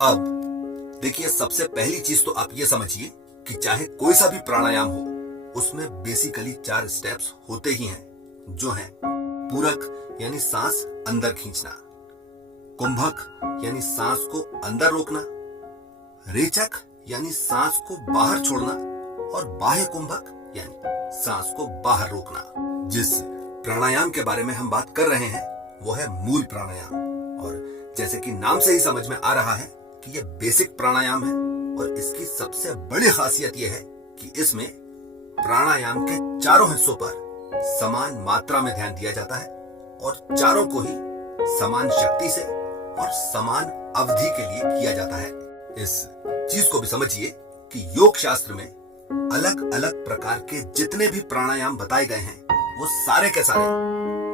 अब देखिए, सबसे पहली चीज तो आप ये समझिए कि चाहे कोई सा भी प्राणायाम हो, उसमें बेसिकली 4 स्टेप्स होते ही हैं, जो हैं पूरक यानी सांस अंदर खींचना, कुंभक यानी सांस को अंदर रोकना, रेचक यानी सांस को बाहर छोड़ना और बाह्य कुंभक यानी सांस को बाहर रोकना। जिस प्राणायाम के बारे में हम बात कर रहे हैं वो है मूल प्राणायाम, और जैसे कि नाम से ही समझ में आ रहा है कि यह बेसिक प्राणायाम है। और इसकी सबसे बड़ी खासियत यह है कि इसमें प्राणायाम के चारों हिस्सों पर समान मात्रा में ध्यान दिया जाता है और चारों को ही समान शक्ति से और समान अवधि के लिए किया जाता है। इस चीज को भी समझिए कि योग शास्त्र में अलग अलग प्रकार के जितने भी प्राणायाम बताए गए हैं वो सारे के सारे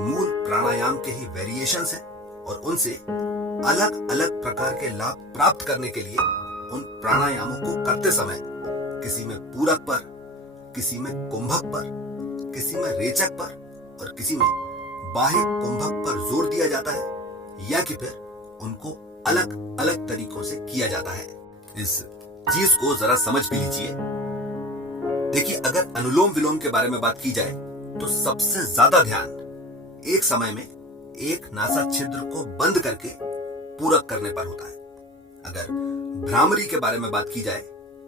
मूल प्राणायाम के ही वेरिएशंस हैं, और उनसे अलग अलग प्रकार के लाभ प्राप्त करने के लिए उन प्राणायामों को करते समय किसी में पूरक पर, किसी में कुंभक पर, किसी में रेचक पर और किसी में बाह्य कुंभक पर जोर दिया जाता है, या कि फिर उनको अलग अलग तरीकों से किया जाता है। इस चीज को जरा समझ भी लीजिए। देखिए, अगर अनुलोम विलोम के बारे में बात की जाए तो सबसे ज्यादा ध्यान एक समय में एक नासा छिद्र को बंद करके पूरक करने पर होता है। अगर भ्रामरी के बारे में बात की जाए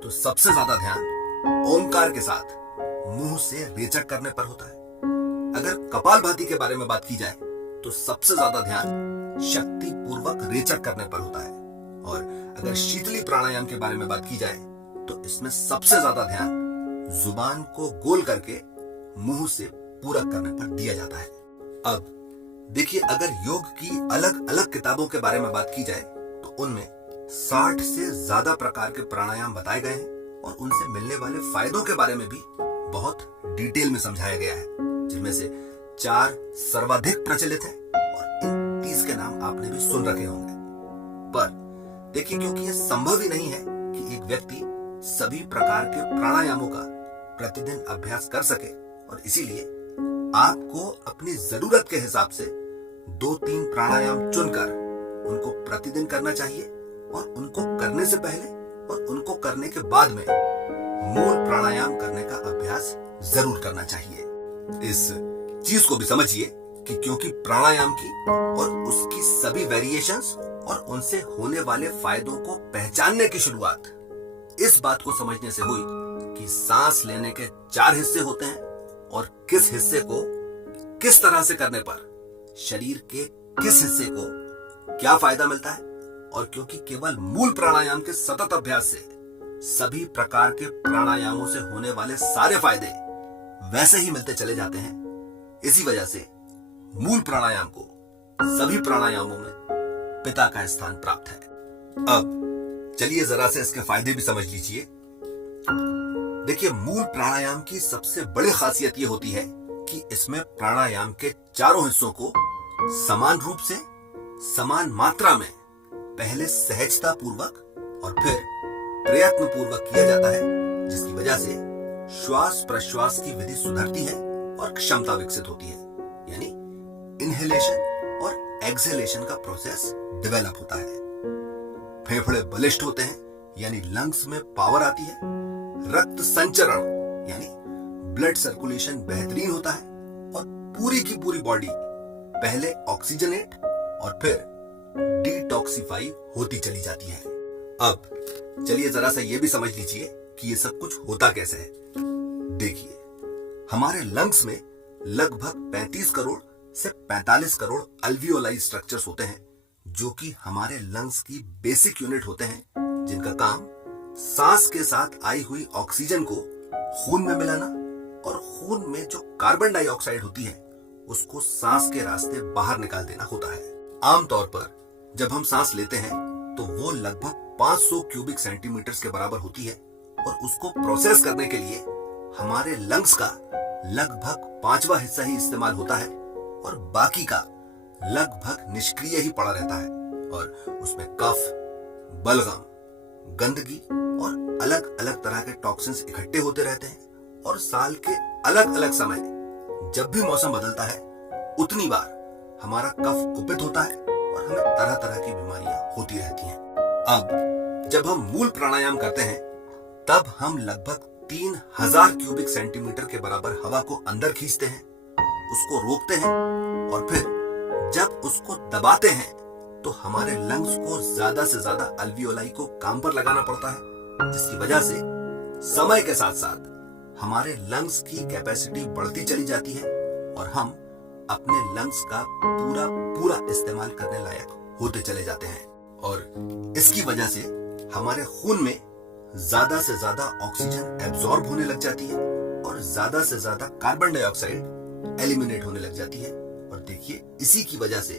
तो सबसे ज्यादा ध्यान ओंकार के साथ मुंह से रेचक करने पर होता है। अगर कपालभाति के बारे में बात की जाए तो सबसे ज्यादा ध्यान शक्ति पूर्वक रेचक करने पर होता है। और अगर शीतली प्राणायाम के बारे में बात की जाए तो इसमें सबसे ज्यादा ध्यान जुबान को गोल करके मुंह से पूरक करने पर दिया जाता है। अब देखिए, अगर योग की अलग अलग किताबों के बारे में बात की जाए तो उनमें 60 से ज्यादा प्रकार के प्राणायाम बताए गए हैं और उनसे मिलने वाले फायदों के बारे में भी बहुत डिटेल में समझाया गया है, जिनमें से 4 सर्वाधिक प्रचलित हैं और इन 30 के नाम आपने भी सुन रखे होंगे। पर देखिए, क्योंकि यह संभव ही नहीं है कि एक व्यक्ति सभी प्रकार के प्राणायामों का प्रतिदिन अभ्यास कर सके, और इसीलिए आपको अपनी जरूरत के हिसाब से 2-3 प्राणायाम चुनकर उनको प्रतिदिन करना चाहिए, और उनको करने से पहले और उनको करने के बाद में मूल प्राणायाम करने का अभ्यास जरूर करना चाहिए। इस चीज को भी समझिए कि क्योंकि प्राणायाम की और उसकी सभी वेरिएशंस और उनसे होने वाले फायदों को पहचानने की शुरुआत इस बात को समझने से हुई कि सांस लेने के 4 हिस्से होते हैं और किस हिस्से को किस तरह से करने पर शरीर के किस हिस्से को क्या फायदा मिलता है। और क्योंकि केवल मूल प्राणायाम के सतत अभ्यास से सभी प्रकार के प्राणायामों से होने वाले सारे फायदे वैसे ही मिलते चले जाते हैं, इसी वजह से मूल प्राणायाम को सभी प्राणायामों में पिता का स्थान प्राप्त है। अब चलिए जरा से इसके फायदे भी समझ लीजिए। देखिए, मूल प्राणायाम की सबसे बड़ी खासियत यह होती है कि इसमें प्राणायाम के चारों हिस्सों को समान रूप से, समान मात्रा में पहले सहजता पूर्वक और फिर प्रयत्न पूर्वक किया जाता है, जिसकी वजह से श्वास प्रश्वास की विधि सुधरती है और क्षमता विकसित होती है, यानी इनहेलेशन और एक्सहेलेशन का प्रोसेस डेवलप होता है। फेफड़े बलिष्ठ होते हैं, यानी लंग्स में पावर आती है। रक्त संचरण यानी ब्लड सर्कुलेशन बेहतरीन होता है और पूरी की पूरी बॉडी पहले ऑक्सीजनेट और फिर डिटॉक्सिफाई होती चली जाती है। अब चलिए जरा सा ये भी समझ लीजिए कि ये सब कुछ होता कैसे है। देखिए, हमारे लंग्स में लगभग 35 करोड़ से 45 करोड़ अल्वियोलाई स्ट्रक्चर्स होते हैं, जो कि हमारे लंग्स की बेसिक यूनिट होते हैं, जिनका काम सांस के साथ आई हुई ऑक्सीजन को खून में मिलाना और खून में जो कार्बन डाइऑक्साइड होती है उसको सांस के रास्ते बाहर निकाल देना होता है। आमतौर पर जब हम सांस लेते हैं तो वो लगभग 500 क्यूबिक सेंटीमीटर के बराबर होती है, और उसको प्रोसेस करने के लिए हमारे लंग्स का लगभग 5वां हिस्सा ही इस्तेमाल होता है और बाकी का लगभग निष्क्रिय ही पड़ा रहता है। और उसमें कफ, बलगम, गंदगी और अलग अलग तरह के टॉक्सिन्स इकट्ठे होते रहते हैं, और साल के अलग अलग समय जब भी मौसम बदलता है उतनी बार हमारा कफ कुपित होता है और हमें तरह तरह की बीमारियां होती रहती हैं। अब जब हम मूल प्राणायाम करते हैं तब हम लगभग 3000 क्यूबिक सेंटीमीटर के बराबर हवा को अंदर खींचते हैं, उसको रोकते हैं और फिर जब उसको दबाते हैं तो हमारे लंग्स को ज्यादा से ज्यादा अल्वियोलाई को काम पर लगाना पड़ता है, जिसकी वजह से समय के साथ साथ हमारे लंग्स की कैपेसिटी बढ़ती चली जाती है और हम अपने लंग्स का पूरा पूरा इस्तेमाल करने लायक होते चले जाते हैं। और इसकी वजह से हमारे खून में ज्यादा से ज्यादा ऑक्सीजन एब्जॉर्ब होने लग जाती है और ज्यादा से ज्यादा कार्बन डाइऑक्साइड एलिमिनेट होने लग जाती है। और देखिए, इसी की वजह से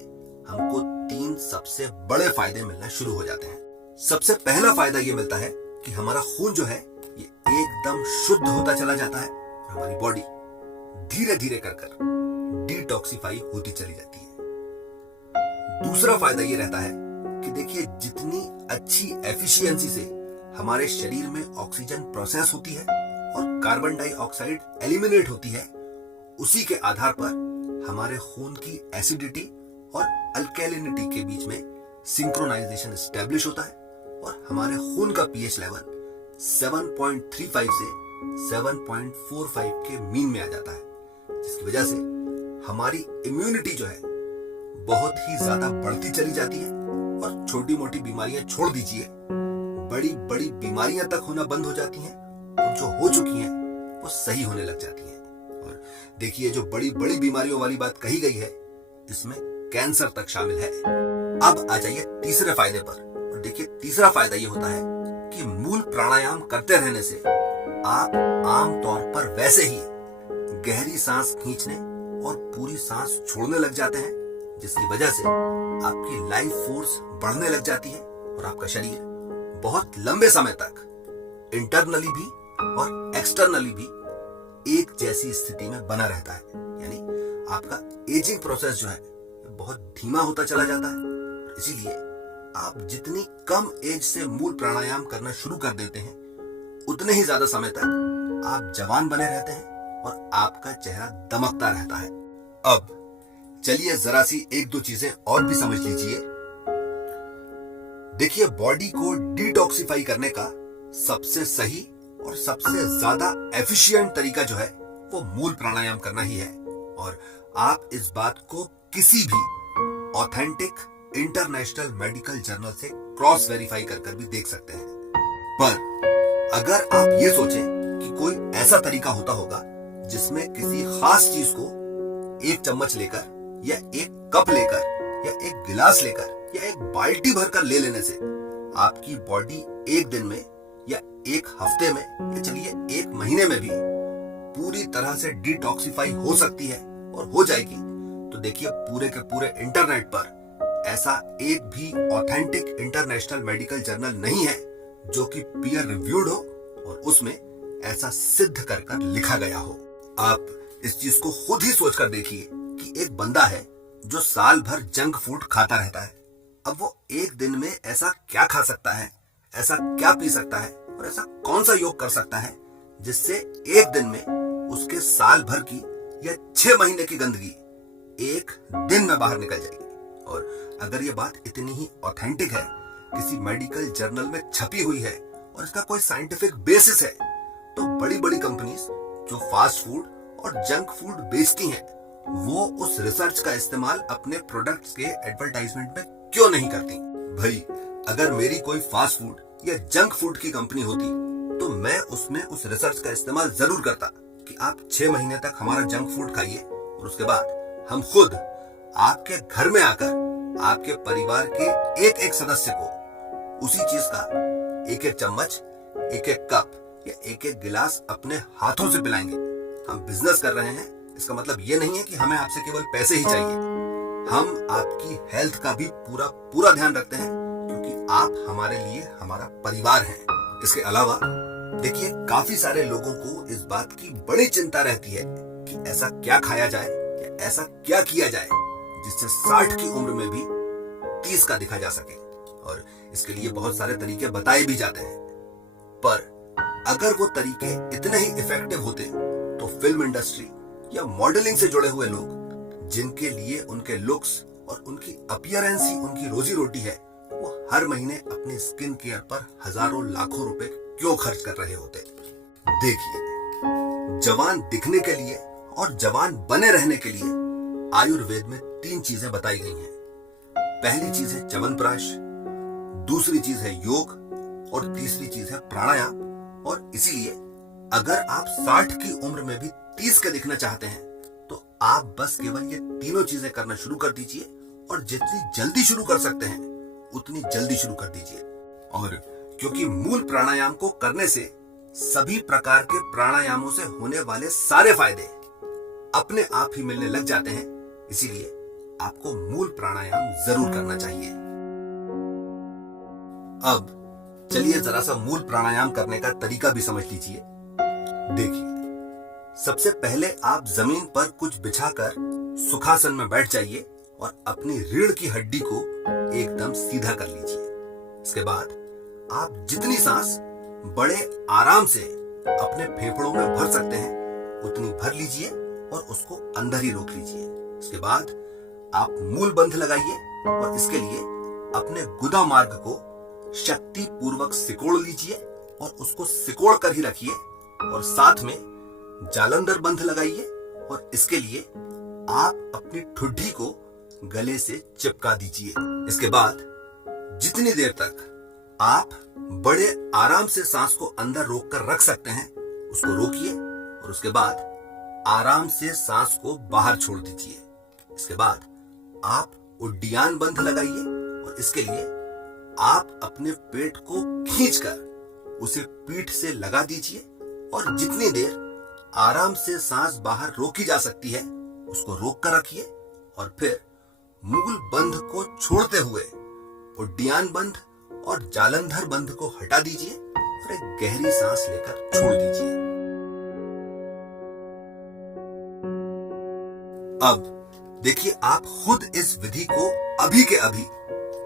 हमको 3 सबसे बड़े फायदे मिलना शुरू हो जाते हैं। सबसे पहला फायदा ये मिलता है कि हमारा खून जो है ये एकदम शुद्ध होता चला जाता है और हमारी बॉडी धीरे धीरे कर डिटॉक्सिफाई होती चली जाती है। दूसरा फायदा ये रहता है कि देखिए, जितनी अच्छी एफिशिएंसी से हमारे शरीर में ऑक्सीजन प्रोसेस होती है और कार्बन डाइऑक्साइड एलिमिनेट होती है, उसी के आधार पर हमारे खून की एसिडिटी और अल्कैलिनिटी के बीच में सिंक्रोनाइजेशन एस्टेब्लिश होता है और हमारे खून का पीएच लेवल 7.35 से 7.45 के मीन में आ जाता है, जिसकी वजह से हमारी इम्यूनिटी जो है बहुत ही ज्यादा बढ़ती चली जाती है और छोटी मोटी बीमारियां छोड़ दीजिए, बड़ी बड़ी बीमारियां तक होना बंद हो जाती हैं और जो हो चुकी हैं वो सही होने लग जाती हैं। और देखिए, जो बड़ी बड़ी बीमारियों वाली बात कही गई है, इसमें कैंसर तक शामिल है। अब आ जाइए तीसरे फायदे पर। और देखिए, तीसरा फायदा ये होता है कि मूल प्राणायाम करते रहने से आप आम तौर पर वैसे ही गहरी सांस खींचने और पूरी सांस छोड़ने लग जाते हैं, जिसकी वजह से आपकी लाइफ फोर्स बढ़ने लग जाती है और आपका शरीर बहुत लंबे समय तक इंटरनली भी और एक्सटर्नली भी एक जैसी स्थिति में बना रहता है। यानी आपका एजिंग प्रोसेस जो है बहुत धीमा होता चला जाता है। इसीलिए आप जितनी कम एज से मूल प्राणायाम करना शुरू कर देते हैं, उतने ही ज्यादा समय तक आप जवान बने रहते हैं और आपका चेहरा दमकता रहता है। अब चलिए जरा सी 1-2 चीजें और भी समझ लीजिए। देखिए, बॉडी को डिटॉक्सिफाई करने का सबसे सही और सबसे ज्यादा एफिशिएंट तरीका जो है वो मूल प्राणायाम करना ही है। और आप इस बात को किसी भी ऑथेंटिक इंटरनेशनल मेडिकल जर्नल से क्रॉस वेरीफाई कर भी देख सकते हैं। पर अगर आप ये सोचें कि कोई ऐसा तरीका होता होगा जिसमें किसी खास चीज को 1 चम्मच लेकर या 1 कप लेकर या 1 गिलास लेकर या 1 बाल्टी भरकर ले लेने से आपकी बॉडी 1 दिन में या 1 हफ्ते में या चलिए 1 महीने में भी पूरी तरह से डिटॉक्सिफाई हो सकती है और हो जाएगी, तो देखिए, पूरे के पूरे इंटरनेट पर ऐसा एक भी ऑथेंटिक इंटरनेशनल मेडिकल जर्नल नहीं है जो कि पीयर रिव्यूड हो और उसमें ऐसा सिद्ध कर लिखा गया हो। आप इस चीज को खुद ही सोच कर देखिए कि एक बंदा है जो साल भर जंक फूड खाता रहता है। अब वो 1 दिन में ऐसा क्या खा सकता है, ऐसा क्या पी सकता है और ऐसा कौन सा योग कर सकता है जिससे 1 दिन में उसके साल भर की या 6 महीने की गंदगी 1 दिन में बाहर निकल जाएगी। और अगर ये बात इतनी ही ऑथेंटिक है, किसी मेडिकल जर्नल में छपी हुई है और इसका कोई साइंटिफिक बेसिस है, तो बड़ी बड़ी कंपनीज जो फास्ट फूड और जंक फूड बेचती हैं, वो उस रिसर्च का इस्तेमाल अपने प्रोडक्ट्स के एडवर्टाइजमेंट में क्यों नहीं करती? भाई, अगर मेरी कोई फास्ट फूड या जंक फूड की कंपनी होती तो मैं उसमें उस रिसर्च का इस्तेमाल जरूर करता कि आप 6 महीने तक हमारा जंक फूड खाइए और उसके बाद हम खुद आपके घर में आकर आपके परिवार के एक सदस्य को उसी चीज का 1 चम्मच, 1 कप या 1 गिलास अपने हाथों से पिलाएंगे। हम बिजनेस कर रहे हैं, इसका मतलब ये नहीं है कि हमें आपसे केवल पैसे ही चाहिए। हम आपकी हेल्थ का भी पूरा ध्यान रखते हैं, क्योंकि आप हमारे लिए हमारा परिवार हैं। इसके अलावा देखिए, काफी सारे लोगों को इस बात की बड़ी चिंता रहती है कि ऐसा क्या खाया जाए या ऐसा क्या किया जाए जिससे 60 की उम्र में भी 30 का दिखा जा सके, और इसके लिए बहुत सारे तरीके बताए भी जाते हैं। पर अगर वो तरीके इतने ही इफेक्टिव होते तो फिल्म इंडस्ट्री या मॉडलिंग से जुड़े हुए लोग, जिनके लिए उनके लुक्स और उनकी अपीयरेंस ही उनकी रोजी रोटी है, वो हर महीने अपनी स्किन केयर पर हजारों लाखों रुपए क्यों खर्च कर रहे होते? देखिए, जवान दिखने के लिए और जवान बने रहने के लिए आयुर्वेद में 3 चीजें बताई गई हैं। पहली चीज है च्यवनप्राश, दूसरी चीज है योग और तीसरी चीज है प्राणायाम। और इसीलिए अगर आप 60 की उम्र में भी 30 के दिखना चाहते हैं तो आप बस केवल ये तीनों चीजें करना शुरू कर दीजिए और जितनी जल्दी शुरू कर सकते हैं उतनी जल्दी शुरू कर दीजिए। और क्योंकि मूल प्राणायाम को करने से सभी प्रकार के प्राणायामों से होने वाले सारे फायदे अपने आप ही मिलने लग जाते हैं, इसीलिए आपको मूल प्राणायाम जरूर करना चाहिए। अब चलिए जरा सा मूल प्राणायाम करने का तरीका भी समझ लीजिए। देखिए, सबसे पहले आप जमीन पर कुछ बिछाकर सुखासन में बैठ जाइए और अपनी रीढ़ की हड्डी को एकदम सीधा कर लीजिए। इसके बाद आप जितनी सांस बड़े आराम से अपने फेफड़ों में भर सकते हैं उतनी भर लीजिए और उसको अंदर ही रोक लीजिए। इसके बाद आप मूल बंध लगाइए और इसके लिए अपने गुदा मार्ग को शक्ति पूर्वक सिकोड़ लीजिए और उसको सिकोड़ कर ही रखिए। और साथ में जालंधर बंध लगाइए और इसके लिए आप अपनी ठुड्डी को गले से चिपका दीजिए। इसके बाद जितनी देर तक आप बड़े आराम से सांस को अंदर रोक कर रख सकते हैं उसको रोकिए और उसके बाद आराम से सांस को बाहर छोड़ दीजिए। इसके बाद आप उड्डयन बंध लगाइए और इसके लिए आप अपने पेट को खींचकर उसे पीठ से लगा दीजिए और जितनी देर आराम से सांस बाहर रोकी जा सकती है उसको रोक कर रखिए और फिर मूल बंध को छोड़ते हुए उड्डयन बंध और जालंधर बंध को हटा दीजिए और एक गहरी सांस लेकर छोड़ दीजिए। अब देखिए, आप खुद इस विधि को अभी के अभी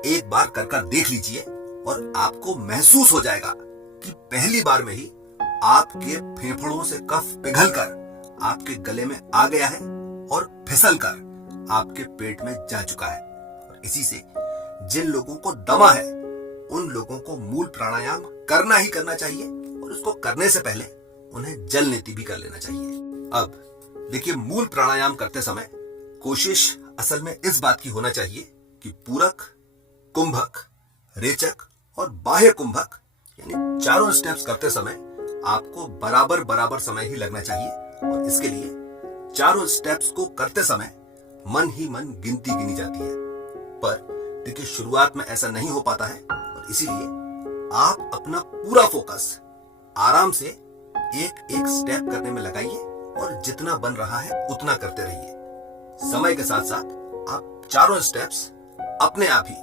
एक बार कर देख लीजिए और आपको महसूस हो जाएगा कि पहली बार में ही आपके फेफड़ों से कफ पिघलकर आपके गले में आ गया है और फिसलकर आपके पेट में जा चुका है। और इसी से जिन लोगों को दमा है उन लोगों को मूल प्राणायाम करना ही करना चाहिए और उसको करने से पहले उन्हें जल नीति भी कर लेना चाहिए। अब देखिए, मूल प्राणायाम करते समय कोशिश असल में इस बात की होना चाहिए कि पूरक, कुंभक, रेचक और बाह्य कुंभक यानी चारों स्टेप्स करते समय आपको बराबर बराबर समय ही लगना चाहिए। और इसके लिए चारों स्टेप्स को करते समय मन ही मन गिनती गिनी जाती है। पर देखिए, शुरुआत में ऐसा नहीं हो पाता है और इसीलिए आप अपना पूरा फोकस आराम से एक एक स्टेप करने में लगाइए और जितना बन रहा है उतना करते रहिए। समय के साथ साथ आप चारों स्टेप्स अपने आप ही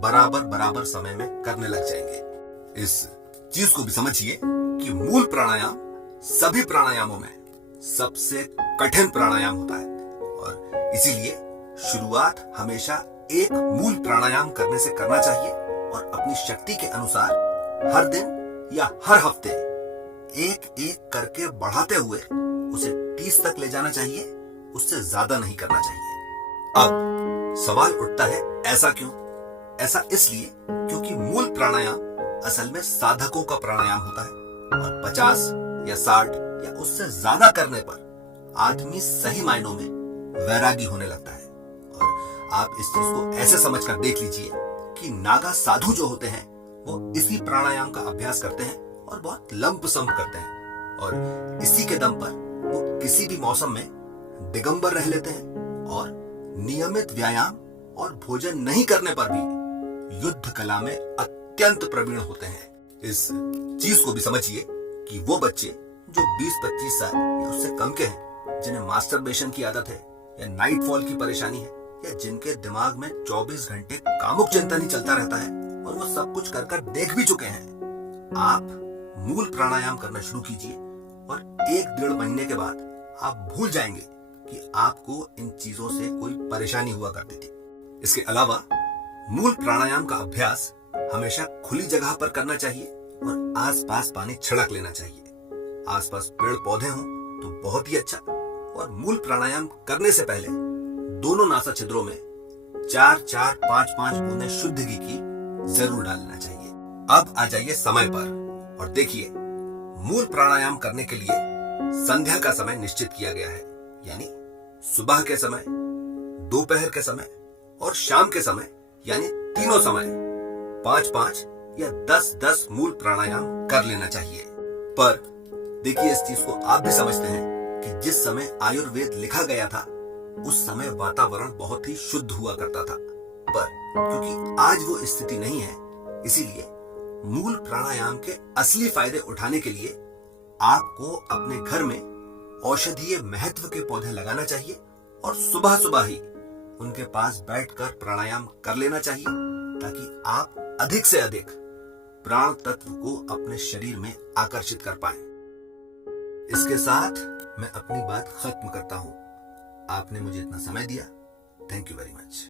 बराबर बराबर समय में करने लग जाएंगे। इस चीज को भी समझिए कि मूल प्राणायाम सभी प्राणायामों में सबसे कठिन प्राणायाम होता है और इसीलिए शुरुआत हमेशा एक मूल प्राणायाम करने से करना चाहिए और अपनी शक्ति के अनुसार हर दिन या हर हफ्ते एक एक करके बढ़ाते हुए उसे 30 तक ले जाना चाहिए, उससे ज्यादा नहीं करना चाहिए। अब सवाल उठता है, ऐसा क्यों? ऐसा इसलिए क्योंकि मूल प्राणायाम असल में साधकों का प्राणायाम होता है और 50 या 60 या उससे ज्यादा करने पर आदमी सही मायनों में वैरागी होने लगता है। और आप इस चीज को ऐसे समझकर देख लीजिए कि नागा साधु जो होते हैं वो इसी प्राणायाम का अभ्यास करते हैं और बहुत लंप संप करते हैं और इसी के दम पर वो किसी भी मौसम में दिगंबर रह लेते हैं और नियमित व्यायाम और भोजन नहीं करने पर भी युद्ध कला में अत्यंत प्रवीण होते हैं। इस चीज को भी समझिए कि वो बच्चे जो 20-25 साल या उससे कम के हैं, जिन्हें मास्टरबेशन की आदत है या नाइटफॉल की परेशानी है या जिनके दिमाग में 24 घंटे कामुक चिंतन ही चलता रहता है और वो सब कुछ कर देख भी चुके हैं, आप मूल प्राणायाम करना शुरू कीजिए और 1-1.5 महीने के बाद आप भूल जाएंगे कि आपको इन चीजों से कोई परेशानी हुआ करती थी। इसके अलावा मूल प्राणायाम का अभ्यास हमेशा खुली जगह पर करना चाहिए और आसपास पानी छिड़क लेना चाहिए। आसपास पेड़ पौधे हों तो बहुत ही अच्छा। और मूल प्राणायाम करने से पहले दोनों नासा छिद्रों में 4-4, 5-5 बूंदें शुद्ध घी की जरूर डालना चाहिए। अब आ जाइए समय पर और देखिए, मूल प्राणायाम करने के लिए संध्या का समय निश्चित किया गया है, यानी सुबह के समय, दोपहर के समय और शाम के समय, यानी तीनों समय 5-5 या 10-10 मूल प्राणायाम कर लेना चाहिए। पर देखिए, इस चीज को आप भी समझते हैं कि जिस समय आयुर्वेद लिखा गया था उस समय वातावरण बहुत ही शुद्ध हुआ करता था, पर क्योंकि आज वो स्थिति नहीं है, इसीलिए मूल प्राणायाम के असली फायदे उठाने के लिए आपको अपने घर में औषधीय महत्व के पौधे लगाना चाहिए और सुबह सुबह ही उनके पास बैठकर प्राणायाम कर लेना चाहिए, ताकि आप अधिक से अधिक प्राण तत्व को अपने शरीर में आकर्षित कर पाएं। इसके साथ मैं अपनी बात खत्म करता हूं। आपने मुझे इतना समय दिया, थैंक यू वेरी मच।